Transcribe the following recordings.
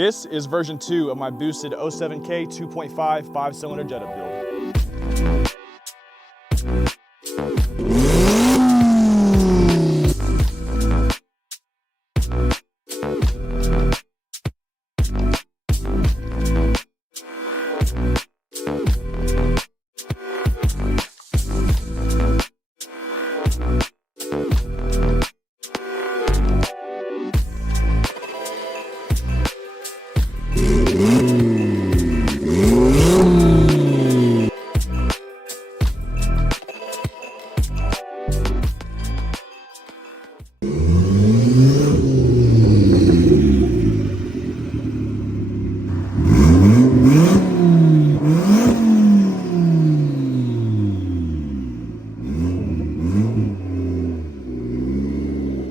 This is version 2 of my boosted 07K 2.5 5-cylinder Jetta build.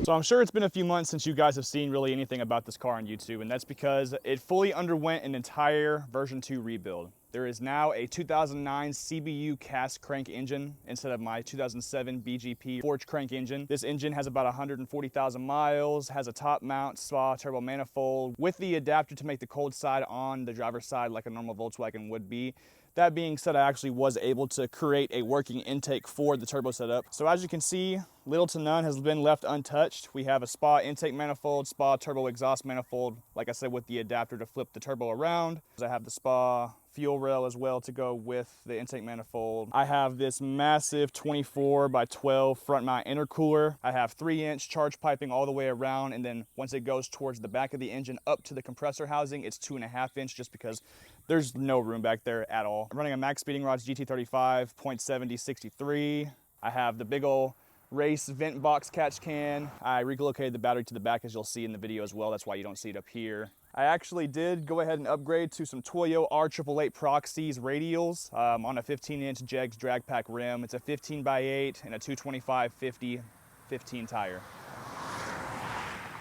So I'm sure it's been a few months since you guys have seen really anything about this car on YouTube, and that's because it fully underwent an entire version 2 rebuild. There is now a 2009 CBU cast crank engine instead of my 2007 BGP forged crank engine. This engine has about 140,000 miles, has a top mount SPA turbo manifold with the adapter to make the cold side on the driver's side like a normal Volkswagen would be. That being said, I actually was able to create a working intake for the turbo setup. So as you can see, little to none has been left untouched. We have a SPA intake manifold, SPA turbo exhaust manifold, like I said, with the adapter to flip the turbo around. I have the SPA fuel rail as well to go with the intake manifold. I have this massive 24 by 12 front mount intercooler. I have 3-inch charge piping all the way around, and then once it goes towards the back of the engine up to the compressor housing, it's 2.5-inch just because there's no room back there at all. I'm running a Max Speeding Rods GT35 .70 63. I have the big ol' race vent box catch can. I relocated the battery to the back, as you'll see in the video as well. That's why you don't see it up here. I actually did go ahead and upgrade to some Toyo R888 Proxys radials on a 15-inch Jegs drag pack rim. It's a 15 by 8 and a 225/50 15 tire.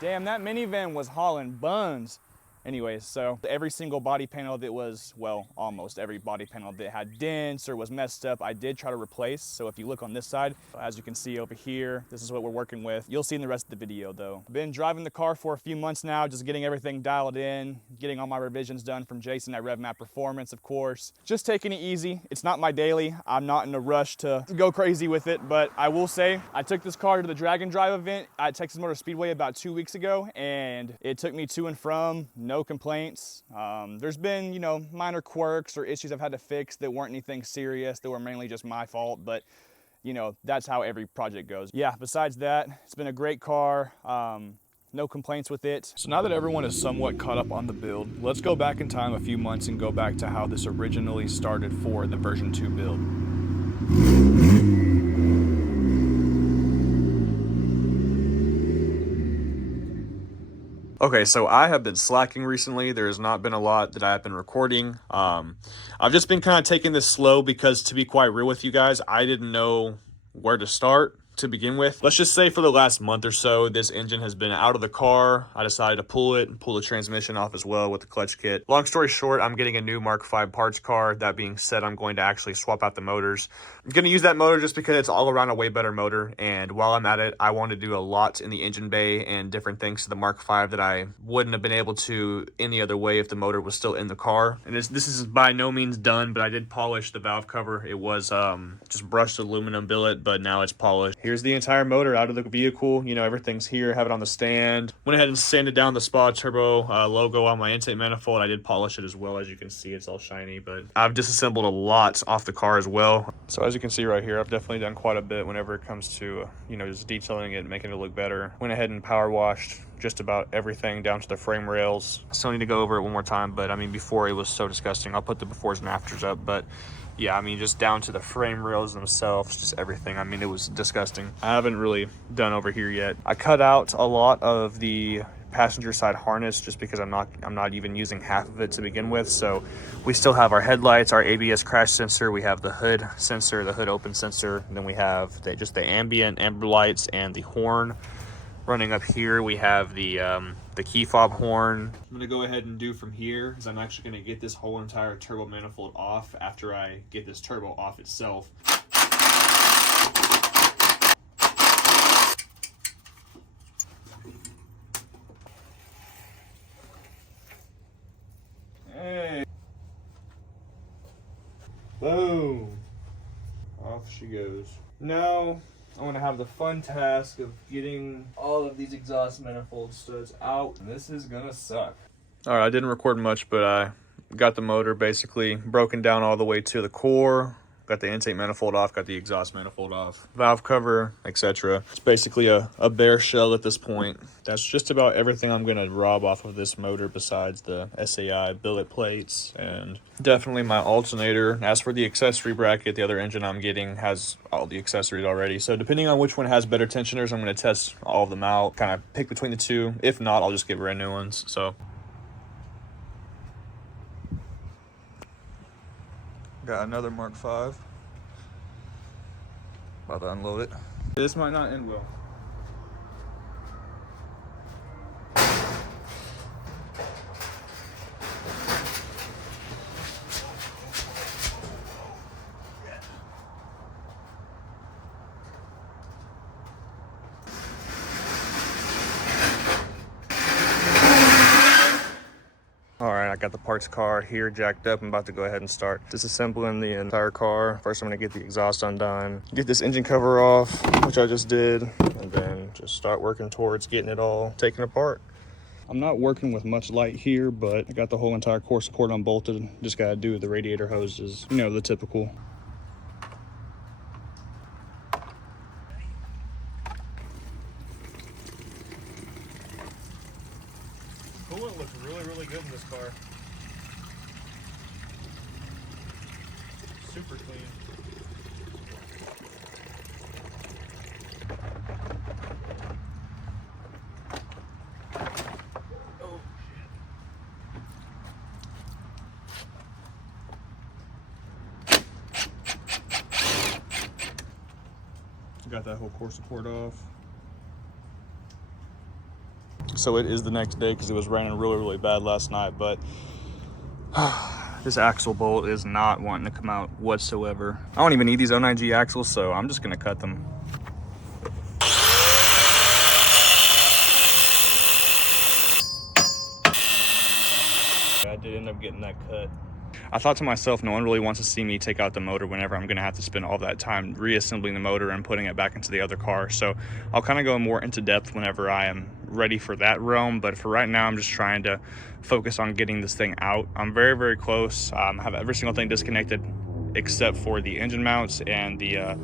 Damn, that minivan was hauling buns. Anyways, so every single body panel of it was, well, almost every body panel that had dents or was messed up, I did try to replace. So if you look on this side, as you can see over here, this is what we're working with. You'll see in the rest of the video though. Been driving the car for a few months now, just getting everything dialed in, getting all my revisions done from Jason at RevMap Performance, of course. Just taking it easy. It's not my daily. I'm not in a rush to go crazy with it, but I will say I took this car to the Drag and Drive event at Texas Motor Speedway about 2 weeks ago, and it took me to and from, no complaints. There's been, you know, minor quirks or issues I've had to fix that weren't anything serious. They were mainly just my fault, but you know, that's how every project goes. Yeah, besides that, it's been a great car. No complaints with it. So now that everyone is somewhat caught up on the build, let's go back in time a few months and go back to how this originally started for the version 2 build. Okay, so I have been slacking recently. There has not been a lot that I've been recording. I've just been kind of taking this slow because, to be quite real with you guys, I didn't know where to start to begin with. Let's just say for the last month or so, this engine has been out of the car. I decided to pull it and pull the transmission off as well with the clutch kit. Long story short, I'm getting a new Mark V parts car. That being said, I'm going to actually swap out the motors. I'm going to use that motor just because it's all around a way better motor. And while I'm at it, I want to do a lot in the engine bay and different things to the Mark V that I wouldn't have been able to any other way if the motor was still in the car. And this is by no means done, but I did polish the valve cover. It was just brushed aluminum billet, but now it's polished. Here's the entire motor out of the vehicle. You know, everything's here. Have it on the stand. Went ahead and sanded down the SPA turbo logo on my intake manifold. I did polish it as well. As you can see, it's all shiny, but I've disassembled a lot off the car as well. So as you can see right here, I've definitely done quite a bit whenever it comes to, you know, just detailing it and making it look better. Went ahead and power washed just about everything down to the frame rails. Still need to go over it one more time, but I mean, before it was so disgusting. I'll put the befores and afters up, but yeah, I mean, just down to the frame rails themselves, just everything. I mean, it was disgusting. I haven't really done over here yet. I cut out a lot of the passenger side harness just because I'm not even using half of it to begin with. So we still have our headlights, our ABS crash sensor, we have the hood sensor, the hood open sensor, and then we have just the ambient amber lights and the horn. Running up here, we have the key fob horn. I'm gonna go ahead and do from here because I'm actually gonna get this whole entire turbo manifold off after I get this turbo off itself. Boom. Off she goes. Now, I'm gonna have the fun task of getting all of these exhaust manifold studs out. And this is gonna suck. All right, I didn't record much, but I got the motor basically broken down all the way to the core. Got the intake manifold off, got the exhaust manifold off, valve cover, etc. It's basically a bare shell at this point. That's just about everything I'm gonna rob off of this motor besides the SAI billet plates and definitely my alternator. As for the accessory bracket, the other engine I'm getting has all the accessories already. So depending on which one has better tensioners, I'm gonna test all of them out, kind of pick between the two. If not, I'll just get brand new ones. So got another Mark V. About to unload it. This might not end well. Alright, I got the parts car here jacked up. I'm about to go ahead and start disassembling the entire car. First, I'm going to get the exhaust undone, get this engine cover off, which I just did, and then just start working towards getting it all taken apart. I'm not working with much light here, but I got the whole entire core support unbolted. Just got to do the radiator hoses, you know, the typical. Coolant looks really good in this car. Super clean. Oh, shit. Got that whole core support off. So it is the next day because it was raining really bad last night, but this axle bolt is not wanting to come out whatsoever. I don't even need these 09G axles, so I'm just gonna cut them. I did end up getting that cut. I thought to myself, no one really wants to see me take out the motor whenever I'm gonna have to spend all that time reassembling the motor and putting it back into the other car. So I'll kind of go more into depth whenever I am ready for that realm. But for right now, I'm just trying to focus on getting this thing out. I'm very close. I have every single thing disconnected except for the engine mounts and the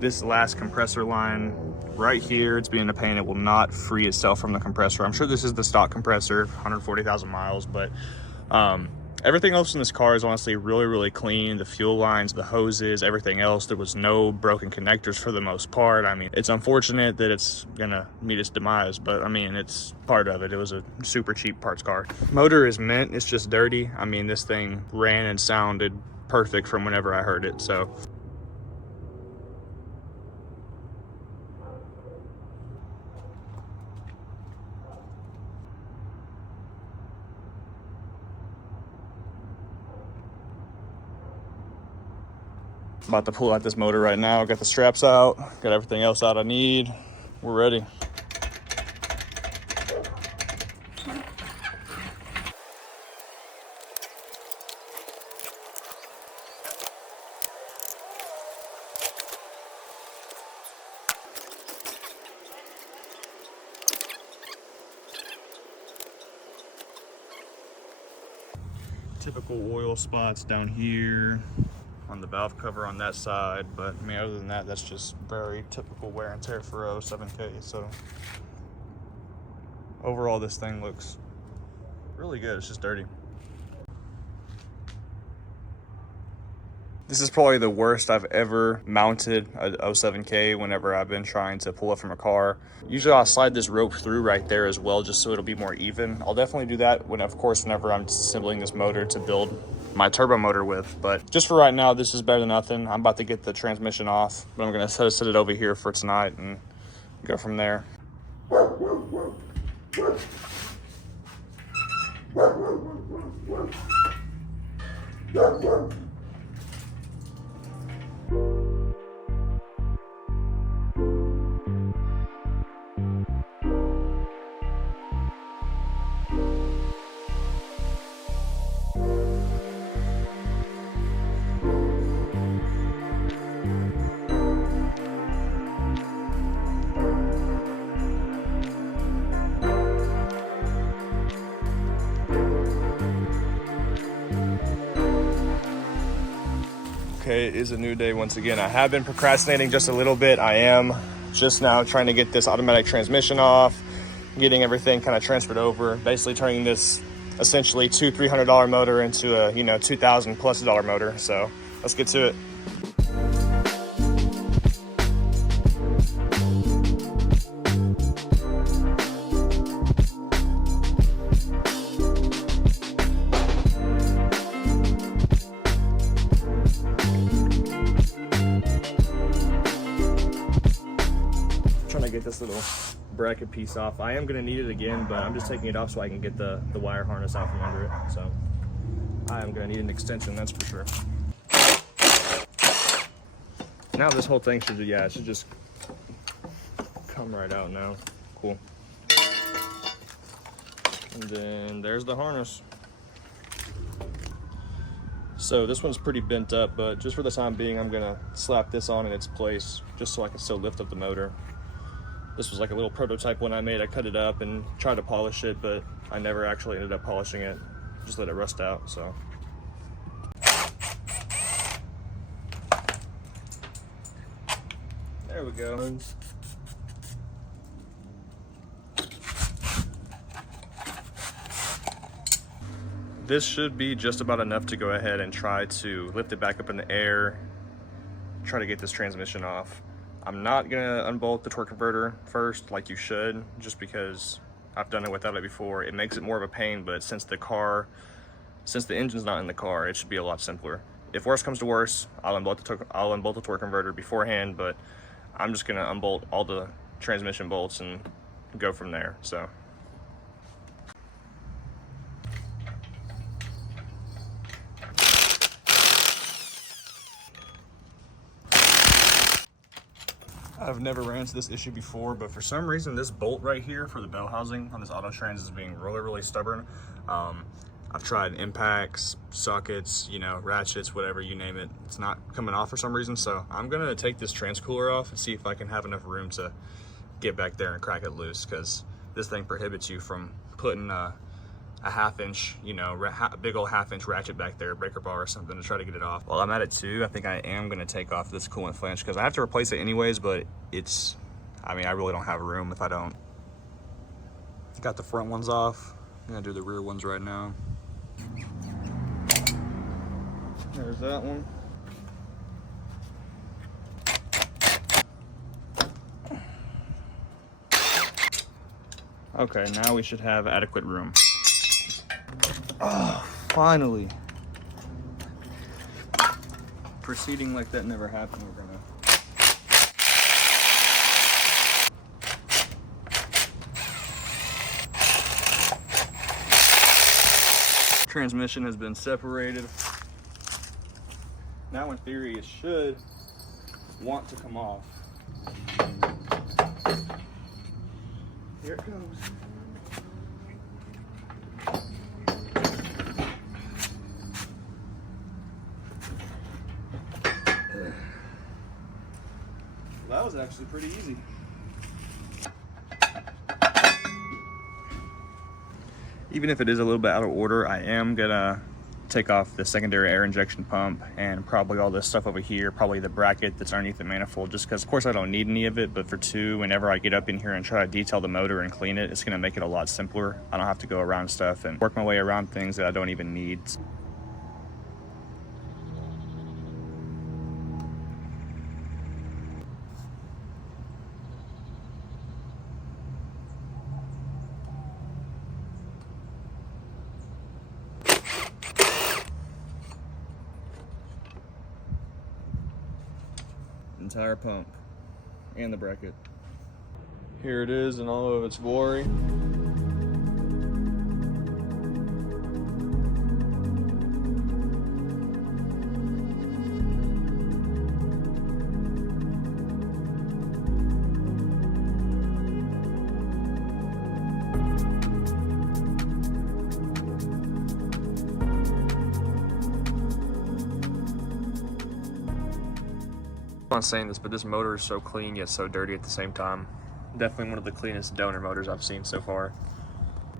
this last compressor line right here. It's being a pain. It will not free itself from the compressor. I'm sure this is the stock compressor, 140,000 miles, but everything else in this car is honestly really clean. The fuel lines, the hoses, everything else. There was no broken connectors for the most part. I mean, it's unfortunate that it's gonna meet its demise, but I mean, it's part of it. It was a super cheap parts car. Motor is mint, it's just dirty. I mean, this thing ran and sounded perfect from whenever I heard it, so. About to pull out this motor right now. Got the straps out, got everything else out I need. We're ready. Typical oil spots down here on the valve cover on that side, but I mean, other than that, that's just very typical wear and tear for a 07K. So overall, this thing looks really good. It's just dirty. This is probably the worst I've ever mounted a 07K whenever I've been trying to pull up from a car. Usually I'll slide this rope through right there as well, just so it'll be more even. I'll definitely do that when, of course, whenever I'm disassembling this motor to build my turbo motor with. But just for right now, this is better than nothing. I'm about to get the transmission off, but I'm gonna set it over here for tonight and go from there. Okay, it is a new day once again. I have been procrastinating just a little bit. I am just now trying to get this automatic transmission off, getting everything kind of transferred over, basically turning this essentially $200-300 motor into a, $2,000+ motor. So let's get to it. Get this little bracket piece off. I am going to need it again, but I'm just taking it off so I can get the wire harness out from under it. So I am going to need an extension, that's for sure. Now this whole thing should, it should just come right out now. Cool. And then there's the harness. So this one's pretty bent up, but just for the time being, I'm going to slap this on in its place just so I can still lift up the motor. This was like a little prototype one I made. I cut it up and tried to polish it, but I never actually ended up polishing it. Just let it rust out, so. There we go. This should be just about enough to go ahead and try to lift it back up in the air, try to get this transmission off. I'm not gonna unbolt the torque converter first like you should, just because I've done it without it before. It makes it more of a pain, but since the engine's not in the car, it should be a lot simpler. If worse comes to worse, I'll unbolt the torque converter beforehand, but I'm just gonna unbolt all the transmission bolts and go from there, so. I've never ran into this issue before, but for some reason this bolt right here for the bell housing on this Autotrans is being really stubborn. I've tried impacts, sockets, ratchets, whatever, you name it. It's not coming off for some reason, so I'm gonna take this transcooler off and see if I can have enough room to get back there and crack it loose, because this thing prohibits you from putting a half-inch, a big old half-inch ratchet back there, breaker bar or something, to try to get it off. While I'm at it too, I think I am gonna take off this coolant flange because I have to replace it anyways, but I really don't have room if I don't. Got the front ones off. I'm gonna do the rear ones right now. There's that one. Okay, now we should have adequate room. Oh, finally. Proceeding like that never happened, we're gonna. Transmission has been separated. Now in theory it should want to come off. Here it goes. That was actually pretty easy. Even if it is a little bit out of order, I am gonna take off the secondary air injection pump and probably all this stuff over here, probably the bracket that's underneath the manifold, just because of course I don't need any of it, but for two, whenever I get up in here and try to detail the motor and clean it, it's gonna make it a lot simpler. I don't have to go around stuff and work my way around things that I don't even need. Entire pump and the bracket. Here it is in all of its glory. I'm not saying this, but this motor is so clean yet so dirty at the same time. Definitely one of the cleanest donor motors I've seen so far.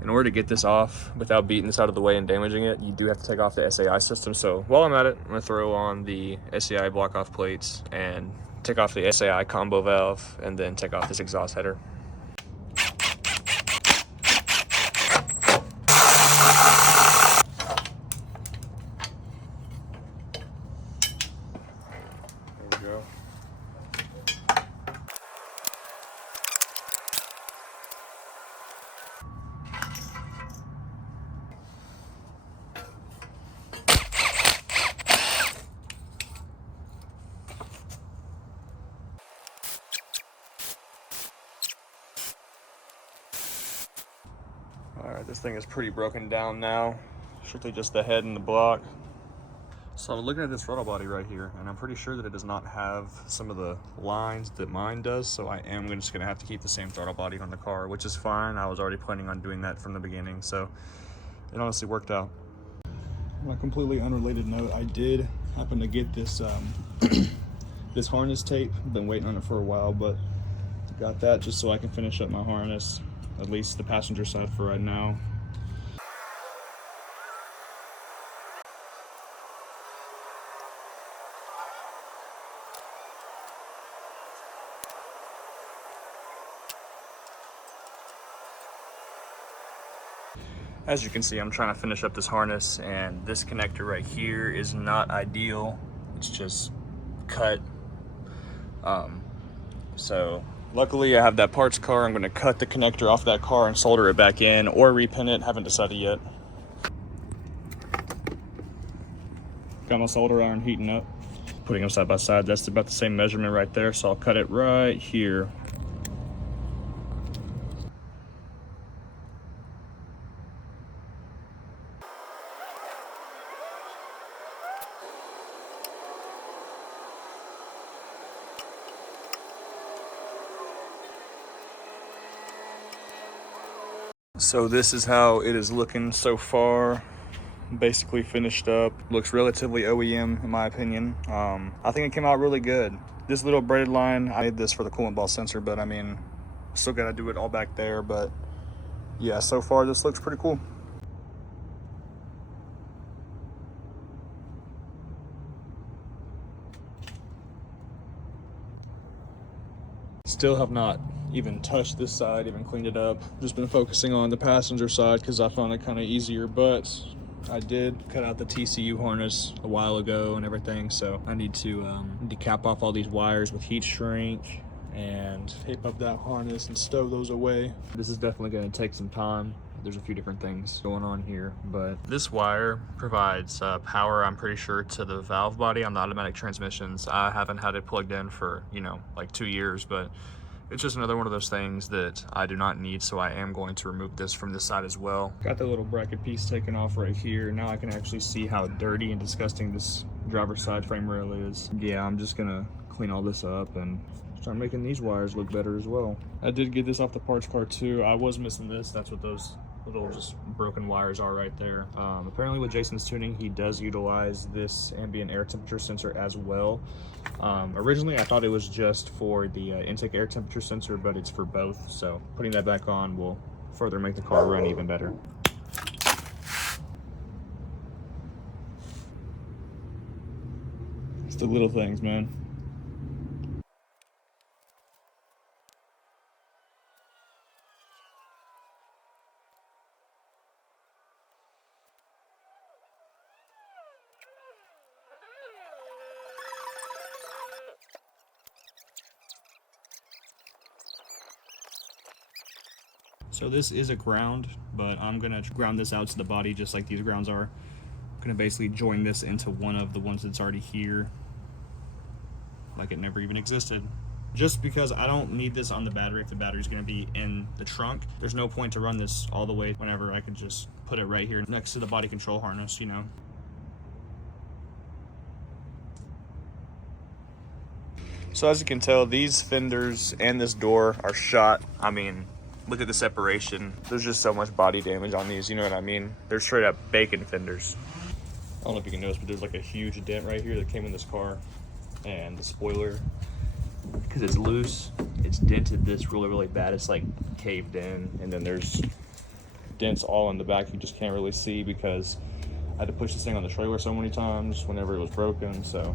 In order to get this off without beating this out of the way and damaging it, you do have to take off the SAI system. So while I'm at it, I'm gonna throw on the SAI block off plates and take off the SAI combo valve and then take off this exhaust header. There we go. All right, this thing is pretty broken down now. Strictly just the head and the block. So I'm looking at this throttle body right here, and I'm pretty sure that it does not have some of the lines that mine does, so I am just gonna have to keep the same throttle body on the car, which is fine. I was already planning on doing that from the beginning, so it honestly worked out. On a completely unrelated note, I did happen to get this this harness tape. Been waiting on it for a while, but got that just so I can finish up my harness, at least the passenger side for right now. As you can see, I'm trying to finish up this harness, and this connector right here is not ideal. It's just cut. So luckily I have that parts car. I'm gonna cut the connector off that car and solder it back in or repin it. Haven't decided yet. Got my solder iron heating up. Putting them side by side, that's about the same measurement right there. So I'll cut it right here. So this is how it is looking so far. Basically finished up. Looks relatively OEM in my opinion. I think it came out really good. This little braided line, I made this for the coolant ball sensor, but I mean, still gotta do it all back there. But yeah, so far this looks pretty cool. Still have not even touched this side, even cleaned it up. Just been focusing on the passenger side because I found it kind of easier, but I did cut out the TCU harness a while ago and everything, so I need to cap off all these wires with heat shrink and tape up that harness and stow those away. This is definitely going to take some time. There's a few different things going on here, but this wire provides power, I'm pretty sure, to the valve body on the automatic transmissions. I haven't had it plugged in for, you know, like 2 years, but it's just another one of those things that I do not need, so I am going to remove this from this side as well. Got the little bracket piece taken off right here. Now I can actually see how dirty and disgusting this driver's side frame rail is. Yeah, I'm just gonna clean all this up and start making these wires look better as well. I did get this off the parts car too. I was missing this. That's what those little just broken wires are right there. Apparently with Jason's tuning, he does utilize this ambient air temperature sensor as well. Originally I thought it was just for the intake air temperature sensor, but it's for both. So putting that back on will further make the car run even better. It's the little things, man. So this is a ground, but I'm gonna ground this out to the body just like these grounds are. I'm gonna basically join this into one of the ones that's already here, like it never even existed. Just because I don't need this on the battery if the battery's gonna be in the trunk. There's no point to run this all the way whenever I could just put it right here next to the body control harness, you know. So as you can tell, these fenders and this door are shot. I mean, look at the separation. There's just so much body damage on these, you know what I mean? They're straight up bacon fenders. I don't know if you can notice, but there's like a huge dent right here that came in this car. And the spoiler, because it's loose, it's dented this really, really bad. It's like caved in. And then there's dents all in the back you just can't really see because I had to push this thing on the trailer so many times whenever it was broken, so.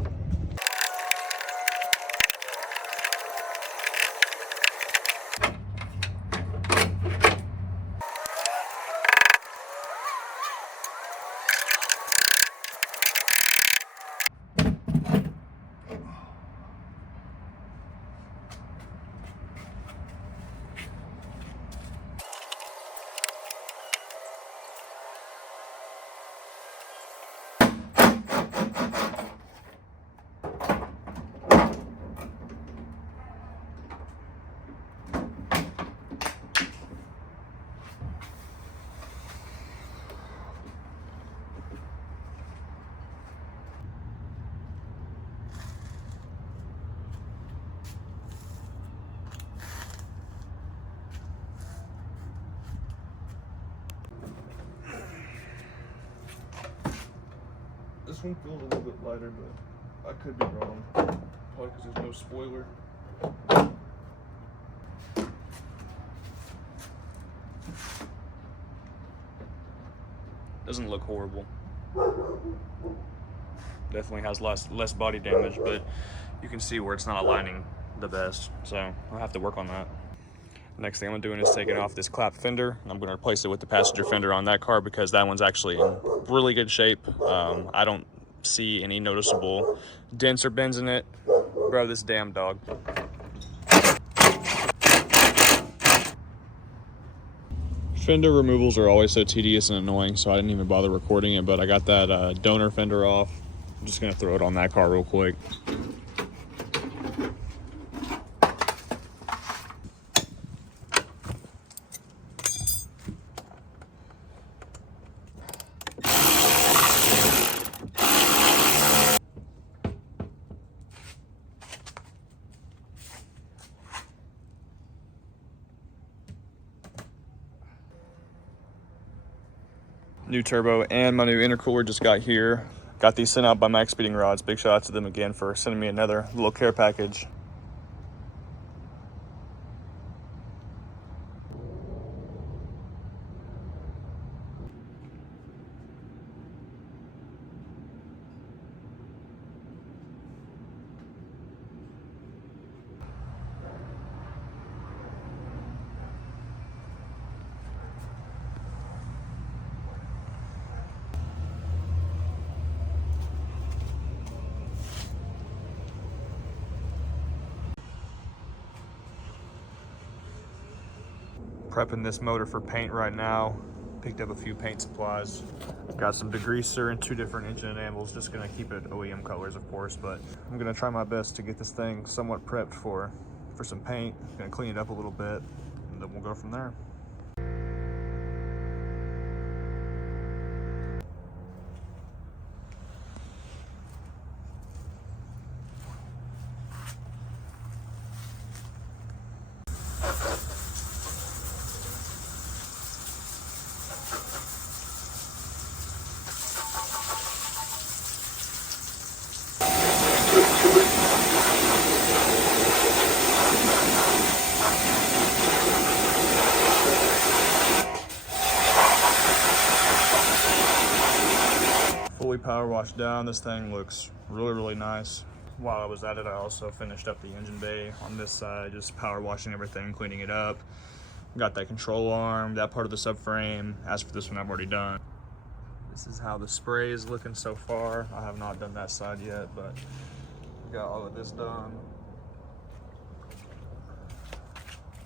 This one feels a little bit lighter, but I could be wrong. Probably because there's no spoiler. Doesn't look horrible. Definitely has less body damage, but you can see where it's not aligning the best. So I'll have to work on that. Next thing I'm doing is taking off this clap fender. I'm going to replace it with the passenger fender on that car because that one's actually in really good shape. I don't see any noticeable dents or bends in it. Bro, this damn dog. Fender removals are always so tedious and annoying, so I didn't even bother recording it, but I got that donor fender off. I'm just going to throw it on that car real quick. New turbo and my new intercooler just got here. Got these sent out by Max Speeding Rods. Big shout out to them again for sending me another little care package. Prepping this motor for paint right now. Picked up a few paint supplies. Got some degreaser and 2 different engine enamels. Just gonna keep it OEM colors, of course, but I'm gonna try my best to get this thing somewhat prepped for some paint. Gonna clean it up a little bit, and then we'll go from there. Fully power washed down. This thing looks really nice. While I was at it, I also finished up the engine bay on this side, just power washing everything, cleaning it up. Got that control arm, that part of the subframe. As for this one, I've already done. This is how the spray is looking so far. I have not done that side yet, but got all of this done.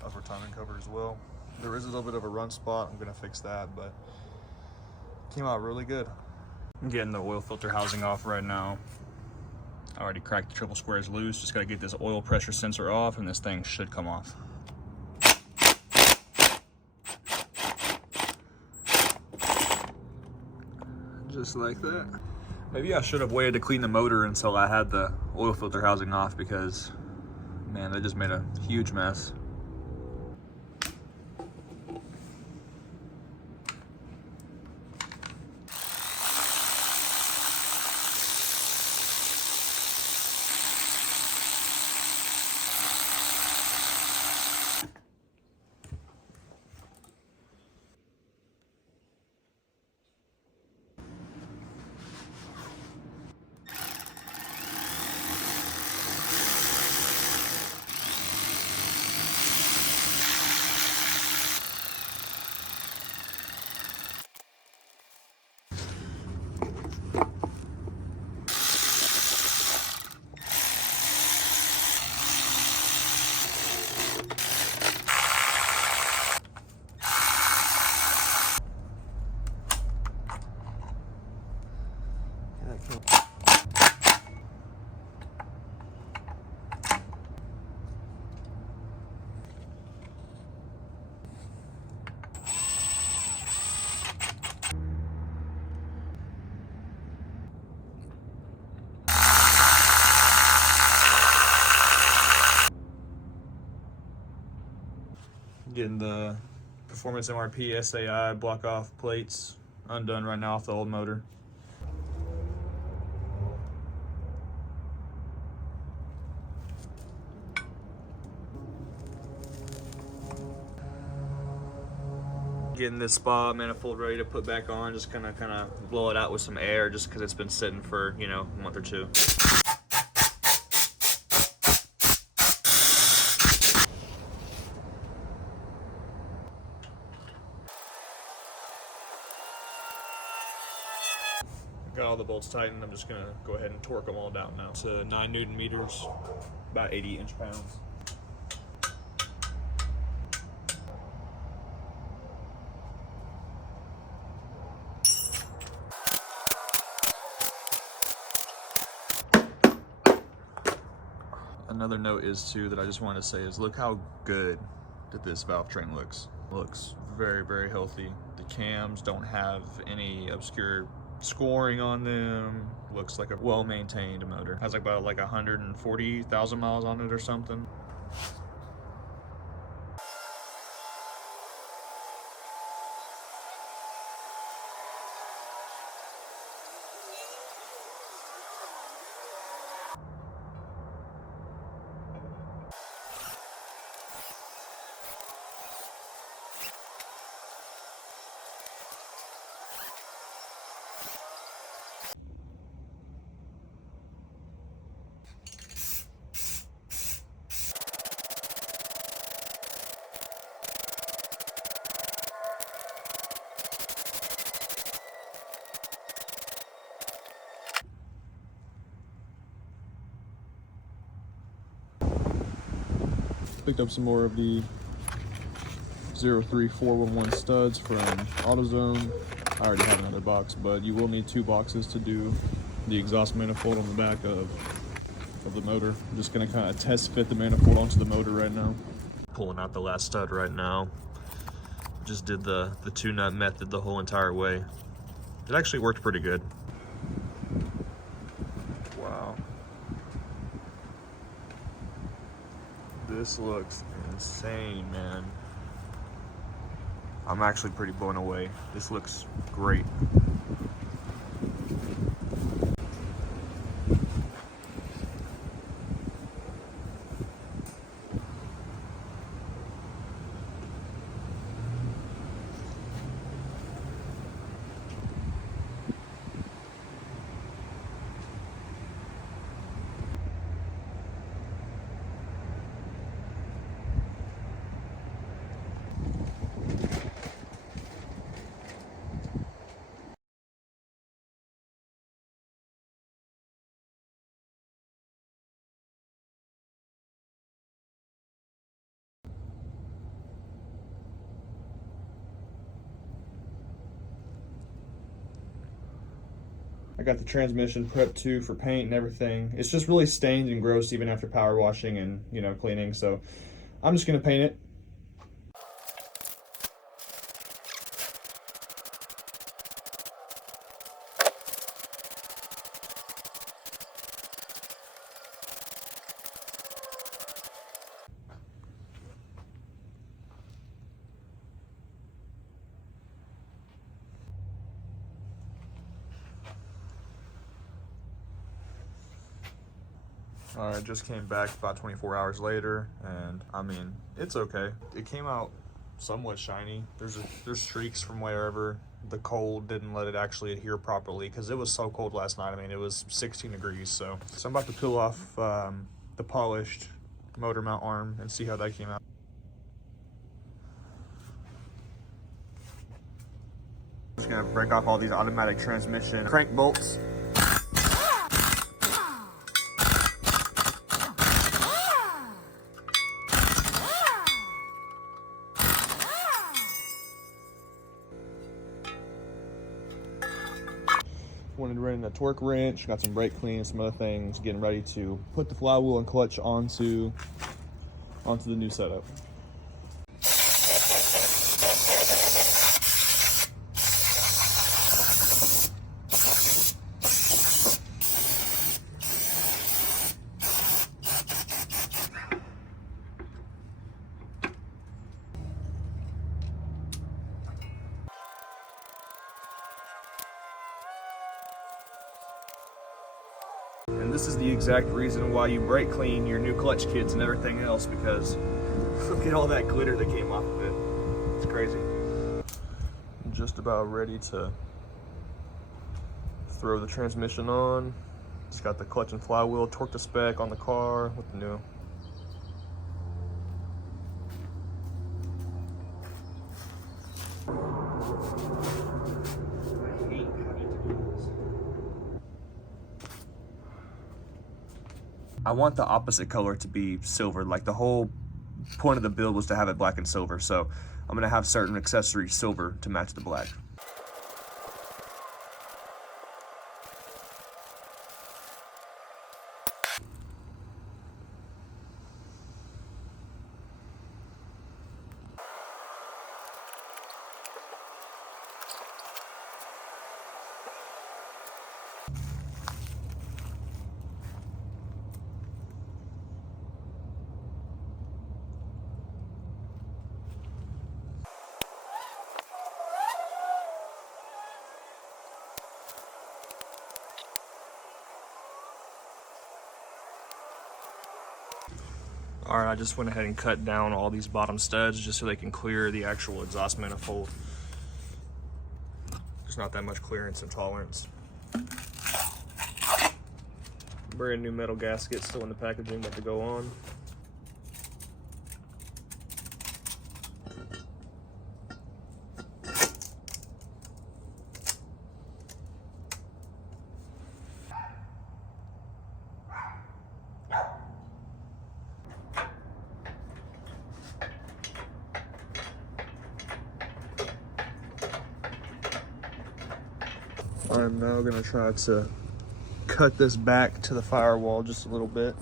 Upper timing cover as well. There is a little bit of a run spot. I'm gonna fix that, but it came out really good. I'm getting the oil filter housing off right now. I already cracked the triple squares loose. Just gotta get this oil pressure sensor off and this thing should come off. Just like that. Maybe I should have waited to clean the motor until I had the oil filter housing off because, man, they just made a huge mess. Getting the Performance MRP SAI block off plates undone right now off the old motor. Getting this spa manifold ready to put back on, just kind of blow it out with some air just because it's been sitting for, you know, a month or two. Got all the bolts tightened. I'm just gonna go ahead and torque them all down now to 9 Newton meters, about 80 inch-pounds. Another note is too that I just wanted to say is look how good that this valve train looks. Looks very, very healthy. The cams don't have any obscure scoring on them. Looks like a well-maintained motor. Has like about like 140,000 miles on it or something. Picked up some more of the 03411 studs from AutoZone. I already have another box, but you will need 2 boxes to do the exhaust manifold on the back of the motor. I'm just gonna kind of test fit the manifold onto the motor right now. Pulling out the last stud right now. Just did the 2-nut method the whole entire way. It actually worked pretty good. Wow. This looks insane, man. I'm actually pretty blown away. This looks great. I got the transmission prepped too for paint and everything. It's just really stained and gross even after power washing and, you know, cleaning. So I'm just gonna paint it. All right, just came back about 24 hours later, and I mean, it's okay. It came out somewhat shiny. There's streaks from wherever the cold didn't let it actually adhere properly because it was so cold last night. I mean, it was 16 degrees. So I'm about to peel off the polished motor mount arm and see how that came out. Just gonna break off all these automatic transmission crank bolts. Wanted to run in a torque wrench, got some brake clean, some other things, getting ready to put the flywheel and clutch onto the new setup. this is the exact reason why you brake clean your new clutch kits and everything else, because look at all that glitter that came off of it. It's crazy. I'm just about ready to throw the transmission on. It's got the clutch and flywheel torque to spec on the car with the new. I want the opposite color to be silver. Like, the whole point of the build was to have it black and silver, so I'm gonna have certain accessories silver to match the black. All right, I just went ahead and cut down all these bottom studs just so they can clear the actual exhaust manifold. There's not that much clearance and tolerance. Brand new metal gasket still in the packaging, about to go on. I'm now gonna try to cut this back to the firewall just a little bit.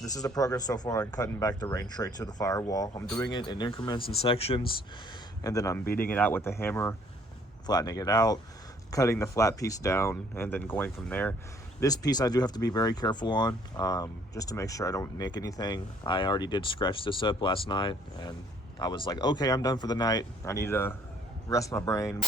This is the progress so far on cutting back the rain tray to the firewall. I'm doing it in increments and sections, and then I'm beating it out with a hammer, flattening it out, cutting the flat piece down, and then going from there. This piece I do have to be very careful on, just to make sure I don't nick anything. I already did scratch this up last night, and I was like, okay, I'm done for the night. I need to rest my brain.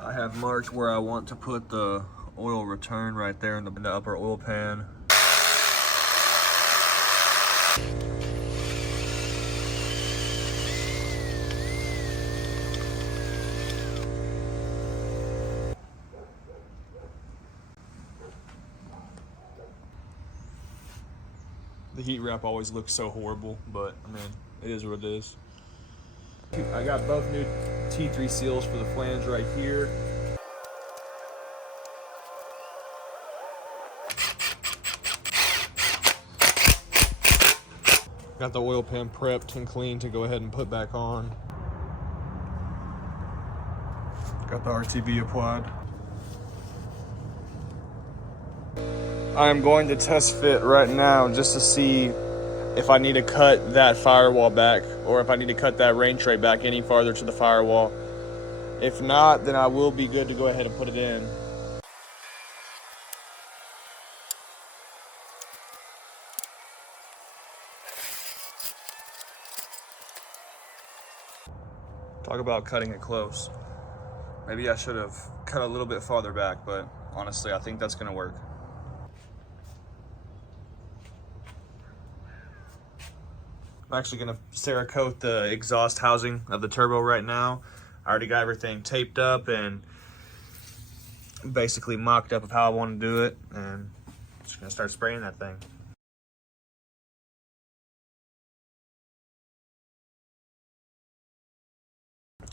I have marked where I want to put the oil return right there in the upper oil pan. The heat wrap always looks so horrible, but I mean, it is what it is. I got both new T3 seals for the flange right here. Got the oil pan prepped and clean to go ahead and put back on. Got the RTV applied. I am going to test fit right now just to see if I need to cut that firewall back or if I need to cut that rain tray back any farther to the firewall. If not, then I will be good to go ahead and put it in. Talk about cutting it close. Maybe I should have cut a little bit farther back, but honestly, I think that's gonna work. I'm actually gonna Cerakote the exhaust housing of the turbo right now. I already got everything taped up and basically mocked up of how I want to do it, and just gonna start spraying that thing.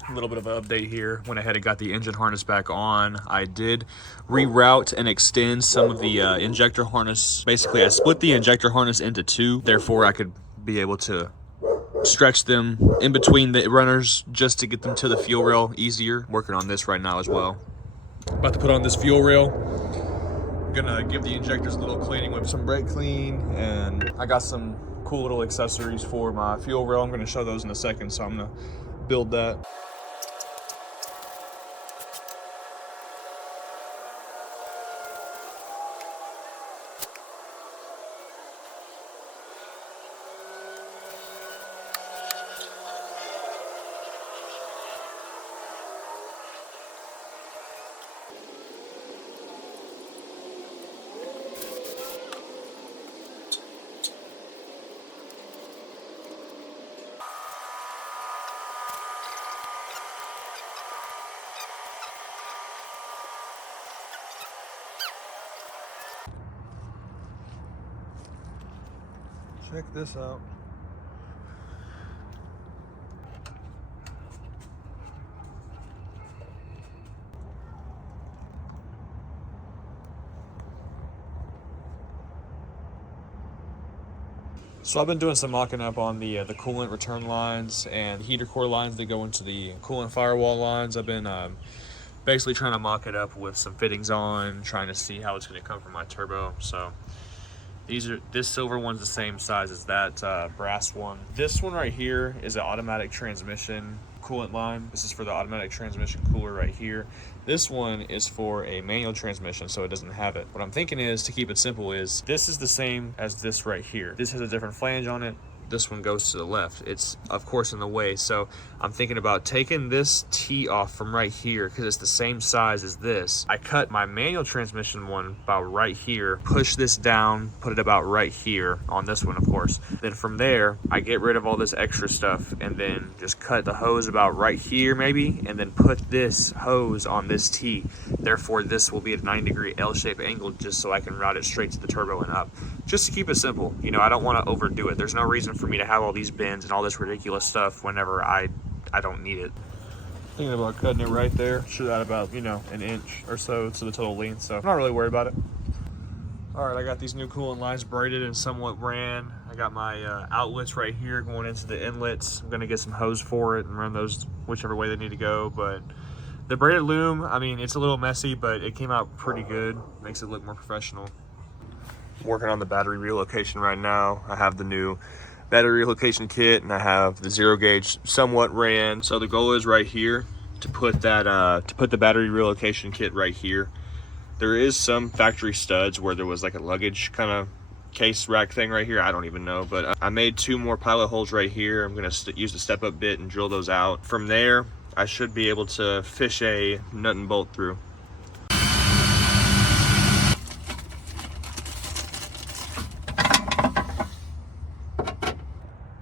A little bit of an update here. Went ahead and got the engine harness back on. I did reroute and extend some of the injector harness. Basically, I split the injector harness into two. Therefore, I could be able to stretch them in between the runners just to get them to the fuel rail easier. Working on this right now as well. About to put on this fuel rail. Gonna give the injectors a little cleaning with some brake clean, and I got some cool little accessories for my fuel rail. I'm gonna show those in a second, so I'm gonna build that. Check this out. So I've been doing some mocking up on the coolant return lines and heater core lines that go into the coolant firewall lines. I've been basically trying to mock it up with some fittings on, trying to see how it's going to come from my turbo. So this silver one's the same size as that brass one. This one right here is an automatic transmission coolant line. This is for the automatic transmission cooler right here. This one is for a manual transmission, so it doesn't have it. What I'm thinking is, to keep it simple, is this is the same as this right here. This has a different flange on it. This one goes to the left. It's of course in the way, so I'm thinking about taking this T off from right here because it's the same size as this. I cut my manual transmission one about right here, push this down, put it about right here on this one, of course. Then from there, I get rid of all this extra stuff and then just cut the hose about right here maybe, and then put this hose on this T. Therefore, this will be at a 90-degree L-shaped angle just so I can route it straight to the turbo and up. Just to keep it simple. You know, I don't want to overdo it. There's no reason for me to have all these bends and all this ridiculous stuff whenever I don't need it. Thinking about cutting it right there. Should add about, you know, an inch or so to the total length, so I'm not really worried about it. All right, I got these new coolant lines braided and somewhat ran. I got my outlets right here going into the inlets. I'm gonna get some hose for it and run those whichever way they need to go, but the braided loom, I mean, it's a little messy, but it came out pretty good. Makes it look more professional. Working on the battery relocation right now. I have the new battery relocation kit and I have the 0 gauge somewhat ran. So the goal is right here to put that the battery relocation kit right here. There is some factory studs where there was like a luggage kind of case rack thing right here. I don't even know, but I made 2 more pilot holes right here. I'm gonna use the step up bit and drill those out. From there, I should be able to fish a nut and bolt through.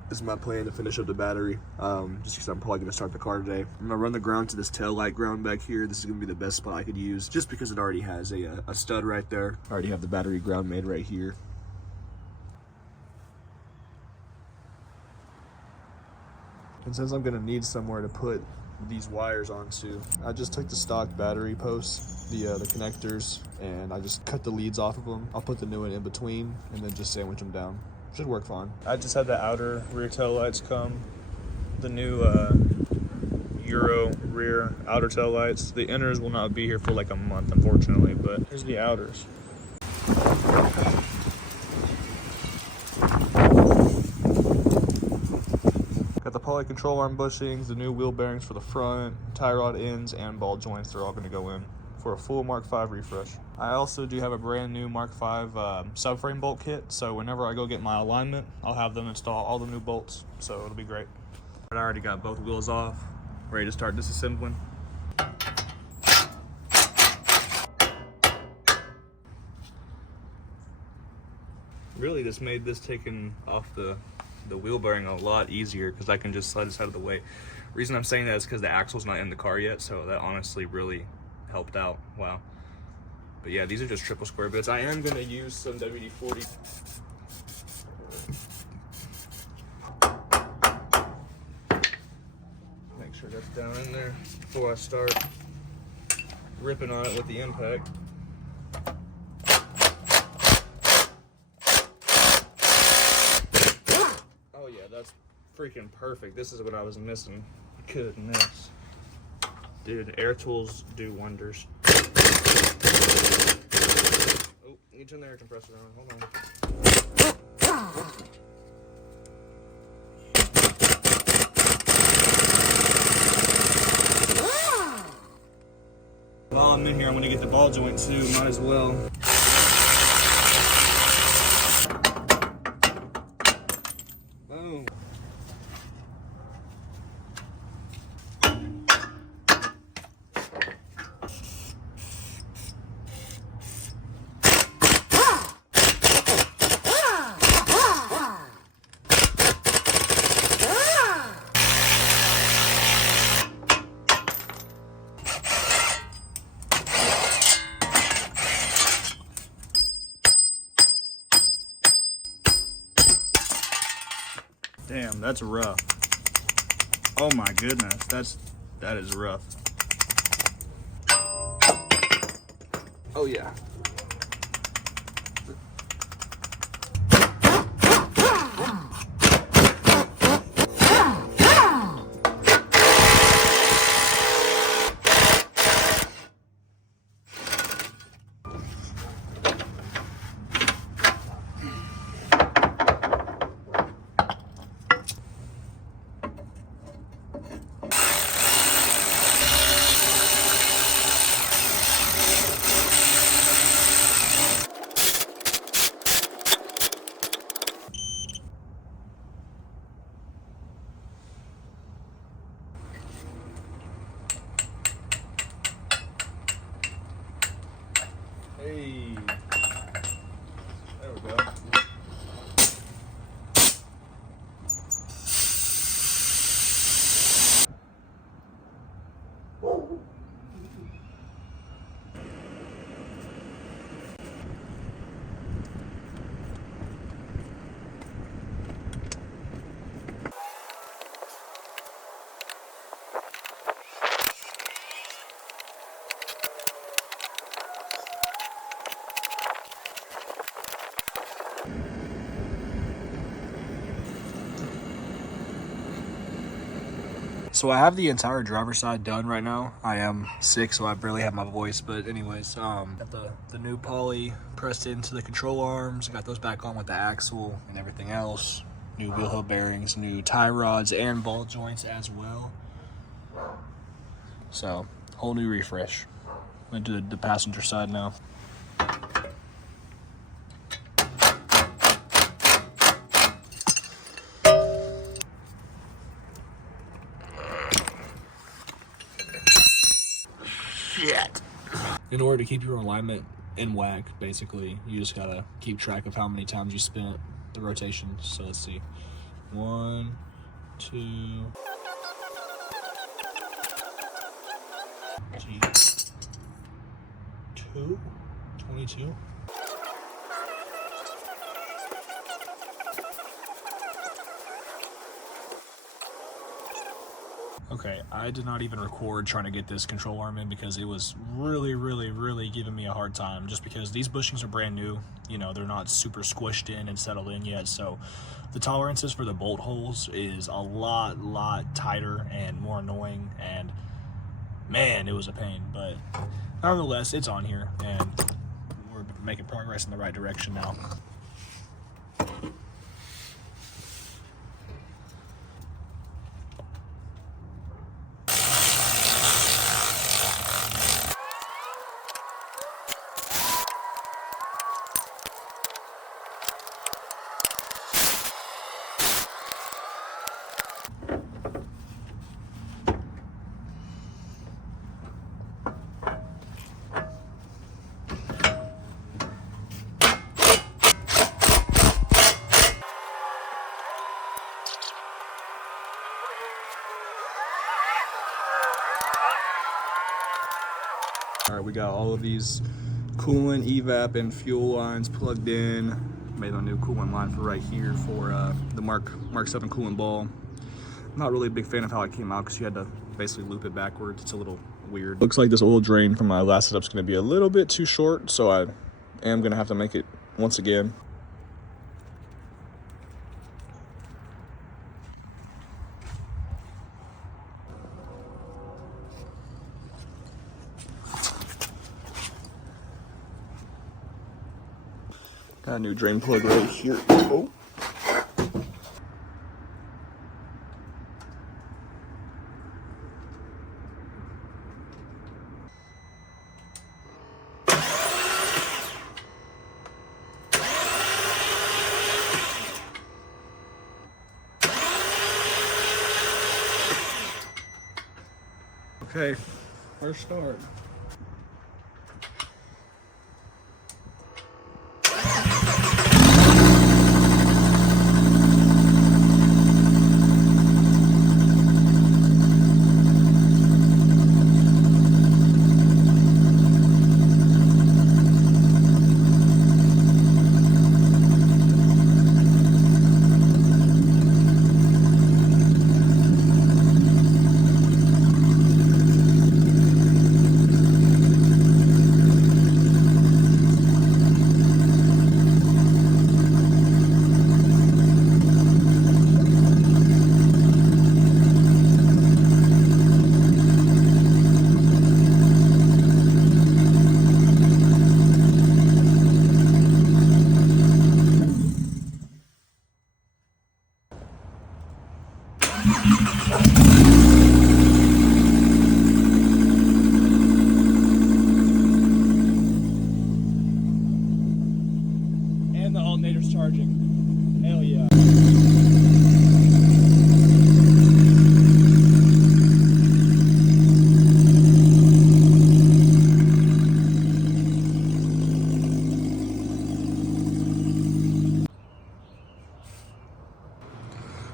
This is my plan to finish up the battery, just because I'm probably going to start the car today. I'm going to run the ground to this tail light ground back here. This is going to be the best spot I could use, just because it already has a stud right there. I already have the battery ground made right here. And since I'm going to need somewhere to put these wires onto, I just took the stock battery posts, the connectors, and I just cut the leads off of them. I'll put the new one in between and then just sandwich them down. Should work fine. I just had the outer rear tail lights come. The new Euro rear outer tail lights. The inners will not be here for like a month, unfortunately, but here's the outers. Got the poly control arm bushings, the new wheel bearings for the front, tie rod ends, and ball joints. They're all gonna go in for a full Mark V refresh. I also do have a brand new Mark V subframe bolt kit, so whenever I go get my alignment, I'll have them install all the new bolts, so it'll be great. I already got both wheels off, ready to start disassembling. Really just made this taking off the wheel bearing a lot easier because I can just slide this out of the way. Reason I'm saying that is because the axle's not in the car yet, so that honestly really helped out. Wow. But yeah, these are just triple square bits. I am going to use some WD-40. Make sure that's down in there before I start ripping on it with the impact. Oh yeah, that's freaking perfect. This is what I was missing. Goodness. Dude, air tools do wonders. Oh, need to turn the air compressor on. Hold on. While I'm in here, I'm gonna get the ball joint too. Might as well. Boom. Damn, that's rough. Oh my goodness, that is rough. Oh yeah. Hey, there we go. So I have the entire driver's side done right now. I am sick, so I barely have my voice. But anyways, got the new poly pressed into the control arms. Got those back on with the axle and everything else. New wheel hub bearings, new tie rods, and ball joints as well. So whole new refresh. I'm gonna do the passenger side now. In order to keep your alignment in whack, basically, you just gotta keep track of how many times you spent the rotation. So let's see. 1, 2. Geez. 2? 22? Okay, I did not even record trying to get this control arm in because it was really giving me a hard time, just because these bushings are brand new. You know, they're not super squished in and settled in yet, so the tolerances for the bolt holes is a lot tighter and more annoying, and man, it was a pain. But nevertheless, it's on here and we're making progress in the right direction now. All right, we got all of these coolant, evap, and fuel lines plugged in. Made a new coolant line for right here for the Mark 7 coolant ball. I'm not really a big fan of how it came out because you had to basically loop it backwards. It's a little weird. Looks like this oil drain from my last setup is going to be a little bit too short, so I am going to have to make it once again. Got a new drain plug right here. Oh. Okay, first start. And the alternator's charging. Hell yeah.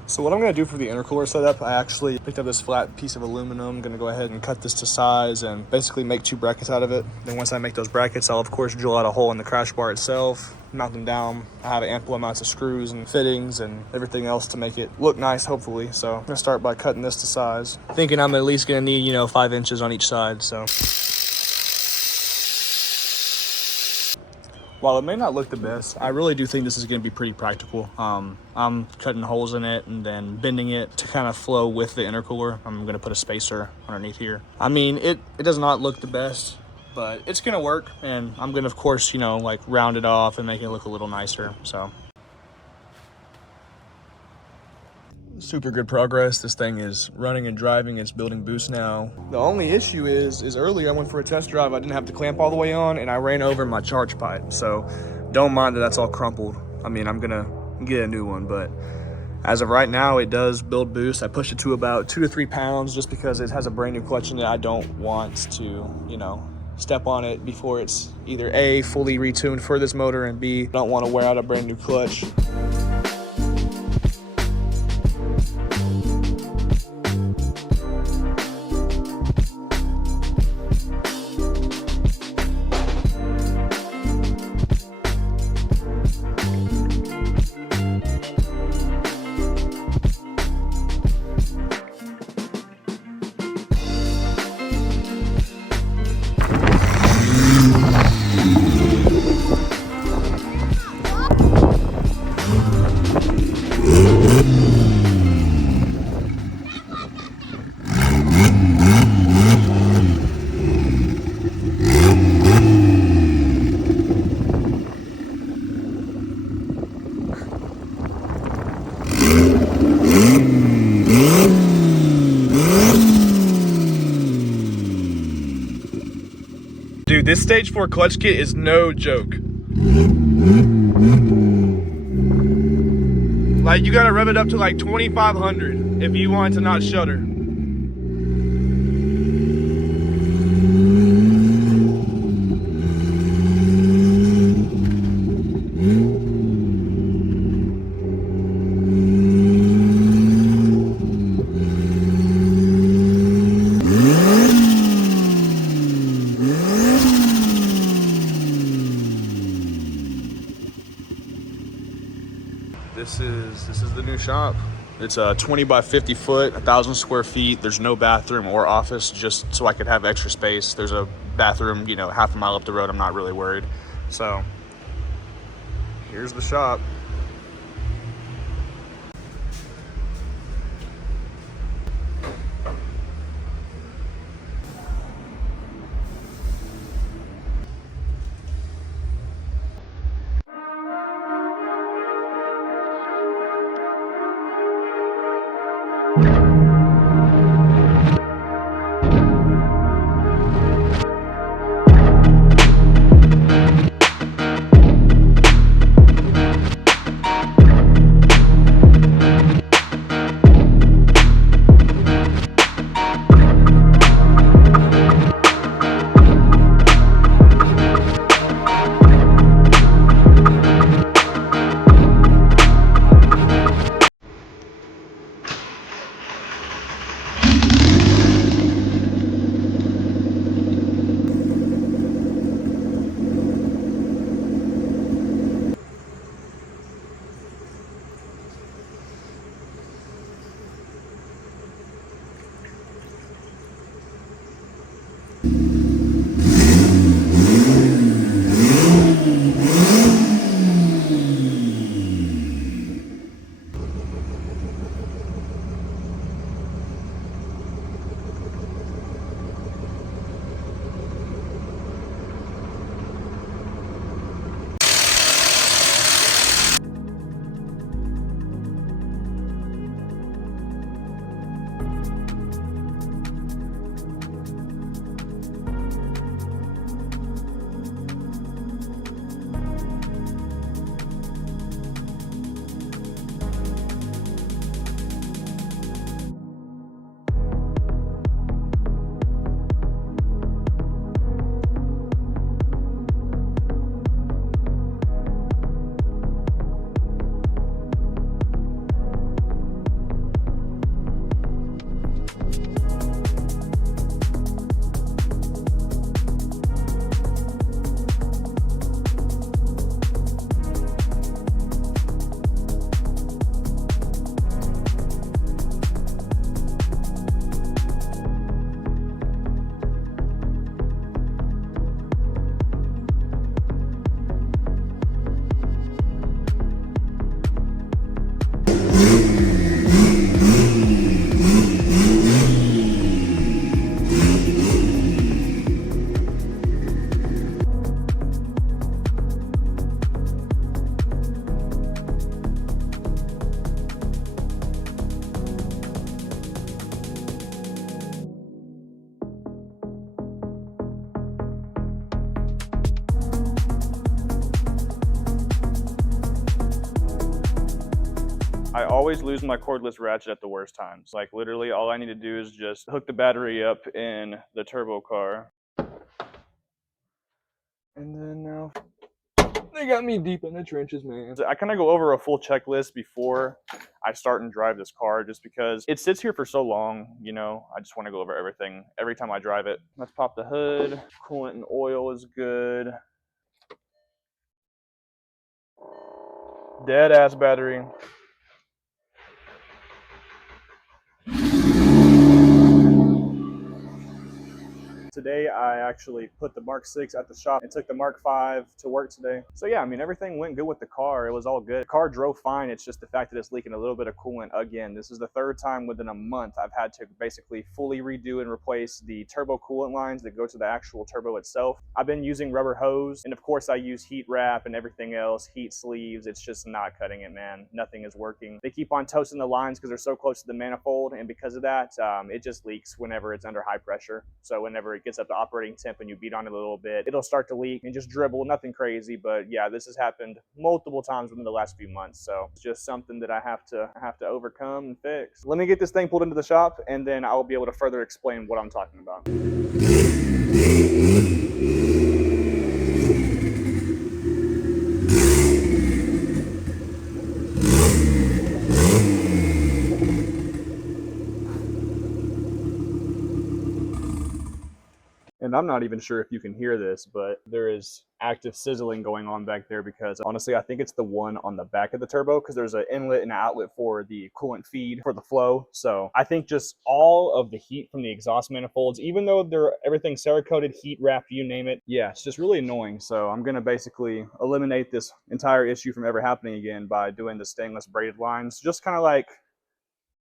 So what I'm going to do for the intercooler setup, I actually picked up this flat piece of aluminum. I'm going to go ahead and cut this to size and basically make 2 brackets out of it. Then once I make those brackets, I'll of course drill out a hole in the crash bar itself, mount them down. I have ample amounts of screws and fittings and everything else to make it look nice, hopefully. So I'm going to start by cutting this to size. Thinking I'm at least going to need, 5 inches on each side, so. While it may not look the best, I really do think this is going to be pretty practical. I'm cutting holes in it and then bending it to kind of flow with the intercooler. I'm going to put a spacer underneath here. I mean, it does not look the best, but it's going to work. And I'm going to, of course, like round it off and make it look a little nicer, so. Super good progress. This thing is running and driving. It's building boost now. The only issue is earlier I went for a test drive. I didn't have the clamp all the way on and I ran over my charge pipe. So don't mind that that's all crumpled. I mean, I'm gonna get a new one, but as of right now, it does build boost. I pushed it to about 2 to 3 pounds just because it has a brand new clutch in it. I don't want to, step on it before it's either A, fully retuned for this motor, and B, I don't want to wear out a brand new clutch. Dude, this stage 4 clutch kit is no joke. Like, you gotta rev it up to like 2,500 if you want it to not shudder. This is the new shop. It's a 20 by 50 foot, 1,000 square feet. There's no bathroom or office, just so I could have extra space. There's a bathroom, you know, half a mile up the road. I'm not really worried. So here's the shop. I always lose my cordless ratchet at the worst times. Like literally all I need to do is just hook the battery up in the turbo car. And then now they got me deep in the trenches, man. I kind of go over a full checklist before I start and drive this car just because it sits here for so long, you know. I just want to go over everything every time I drive it. Let's pop the hood. Coolant and oil is good. Dead ass battery. Today I actually put the Mark 6 at the shop and took the Mark 5 to work today. So yeah, I mean, everything went good with the car. It was all good. The car drove fine. It's just the fact that it's leaking a little bit of coolant again. This is the third time within a month I've had to basically fully redo and replace the turbo coolant lines that go to the actual turbo itself. I've been using rubber hose, and of course I use heat wrap and everything else, heat sleeves. It's just not cutting it, man. Nothing is working. They keep on toasting the lines because they're so close to the manifold, and because of that, it just leaks whenever it's under high pressure. So whenever it gets up to operating temp and you beat on it a little bit, it'll start to leak and just dribble. Nothing crazy, but yeah, this has happened multiple times within the last few months. So it's just something that I have to overcome and fix. Let me get this thing pulled into the shop, and then I'll be able to further explain what I'm talking about. And I'm not even sure if you can hear this, but there is active sizzling going on back there because honestly, I think it's the one on the back of the turbo because there's an inlet and an outlet for the coolant feed for the flow. So I think just all of the heat from the exhaust manifolds, even though they're everything Cerakoted, heat wrapped, you name it. Yeah, it's just really annoying. So I'm going to basically eliminate this entire issue from ever happening again by doing the stainless braided lines, just kind of like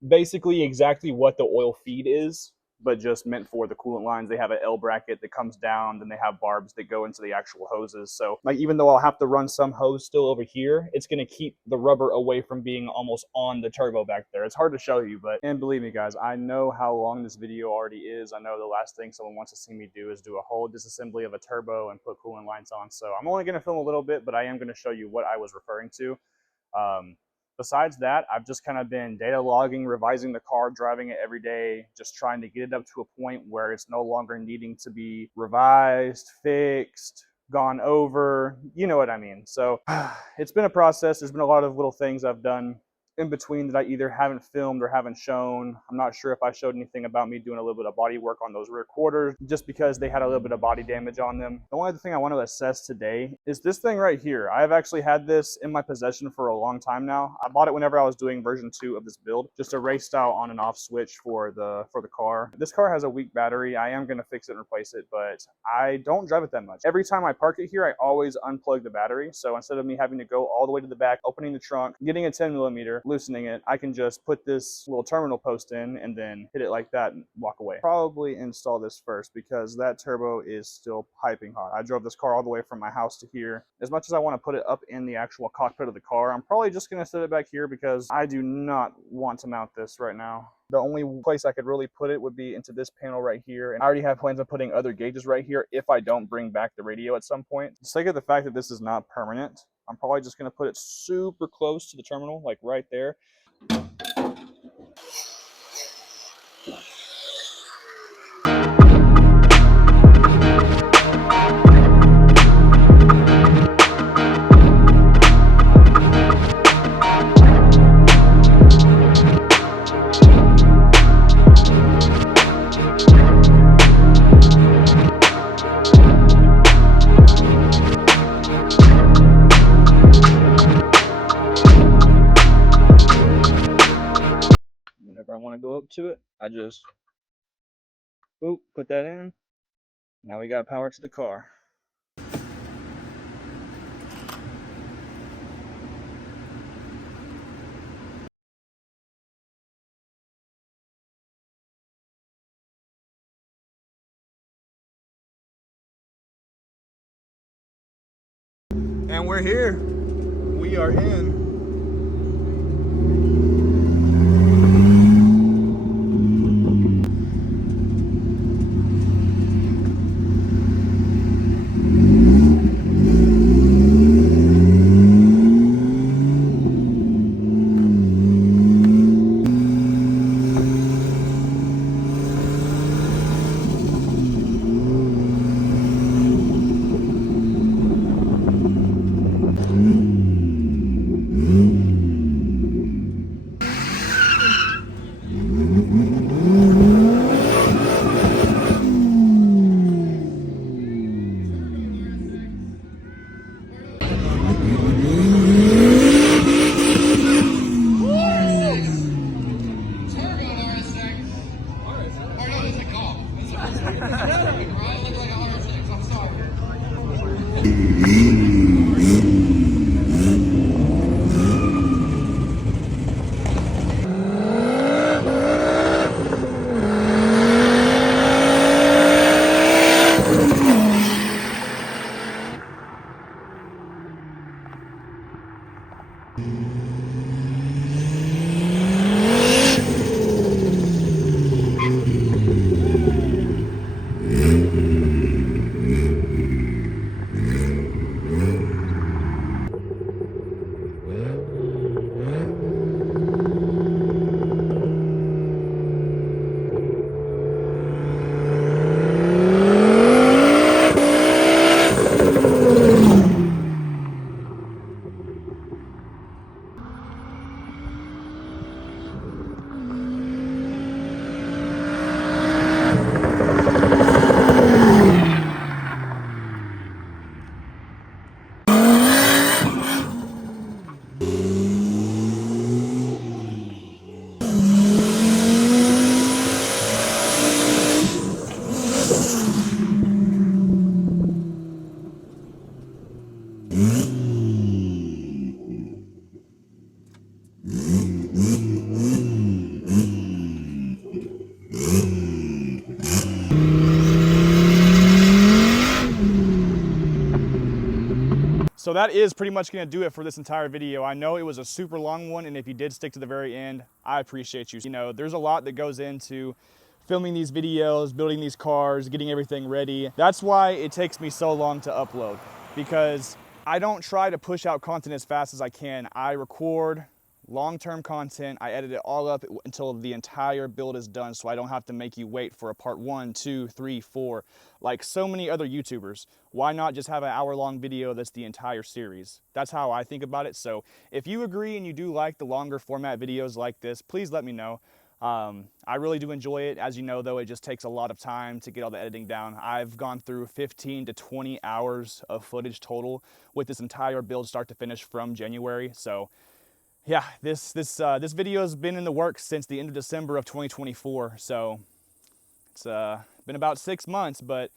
basically exactly what the oil feed is, but just meant for the coolant lines. They have an L bracket that comes down, then they have barbs that go into the actual hoses. So like even though I'll have to run some hose still over here, it's going to keep the rubber away from being almost on the turbo back there. It's hard to show you, but, and believe me guys, I know how long this video already is. I know the last thing someone wants to see me do is do a whole disassembly of a turbo and put coolant lines on. So I'm only going to film a little bit, but I am going to show you what I was referring to. Besides that, I've just kind of been data logging, revising the car, driving it every day, just trying to get it up to a point where it's no longer needing to be revised, fixed, gone over, you know what I mean. So it's been a process. There's been a lot of little things I've done in between that I either haven't filmed or haven't shown. I'm not sure if I showed anything about me doing a little bit of body work on those rear quarters just because they had a little bit of body damage on them. The only other thing I want to assess today is this thing right here. I've actually had this in my possession for a long time now. I bought it whenever I was doing version 2 of this build, just a race style on and off switch for the car. This car has a weak battery. I am going to fix it and replace it, but I don't drive it that much. Every time I park it here, I always unplug the battery. So instead of me having to go all the way to the back, opening the trunk, getting a 10mm, loosening it, I can just put this little terminal post in and then hit it like that and walk away. Probably install this first because that turbo is still piping hot. I drove this car all the way from my house to here. As much as I want to put it up in the actual cockpit of the car, I'm probably just going to set it back here because I do not want to mount this right now. The only place I could really put it would be into this panel right here. And I already have plans on putting other gauges right here if I don't bring back the radio at some point. Just look at the fact that this is not permanent. I'm probably just going to put it super close to the terminal, like right there. I want to go up to it, I just boop, put that in. Now we got power to the car. And we're here. We are in. that is pretty much gonna do it for this entire video. I know it was a super long one, and if you did stick to the very end, I appreciate you. You know, there's a lot that goes into filming these videos, building these cars, getting everything ready. That's why it takes me so long to upload, because I don't try to push out content as fast as I can. I record long-term content, I edit it all up until the entire build is done, so I don't have to make you wait for a part 1, 2, 3, 4, like so many other YouTubers. Why not just have an hour-long video that's the entire series? That's how I think about it. So if you agree and you do like the longer format videos like this, please let me know. I really do enjoy it. As you know, though, it just takes a lot of time to get all the editing down. I've gone through 15 to 20 hours of footage total with this entire build start to finish from January. So yeah, this video has been in the works since the end of December of 2024. So it's been about 6 months, but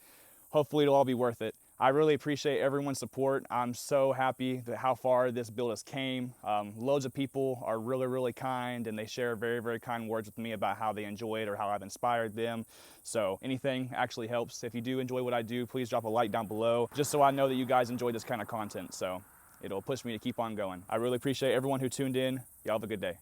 hopefully it'll all be worth it. I really appreciate everyone's support. I'm so happy that how far this build has came. Loads of people are really, really kind, and they share very, very kind words with me about how they enjoy it or how I've inspired them. So anything actually helps. If you do enjoy what I do, please drop a like down below, just so I know that you guys enjoy this kind of content. So it'll push me to keep on going. I really appreciate everyone who tuned in. Y'all have a good day.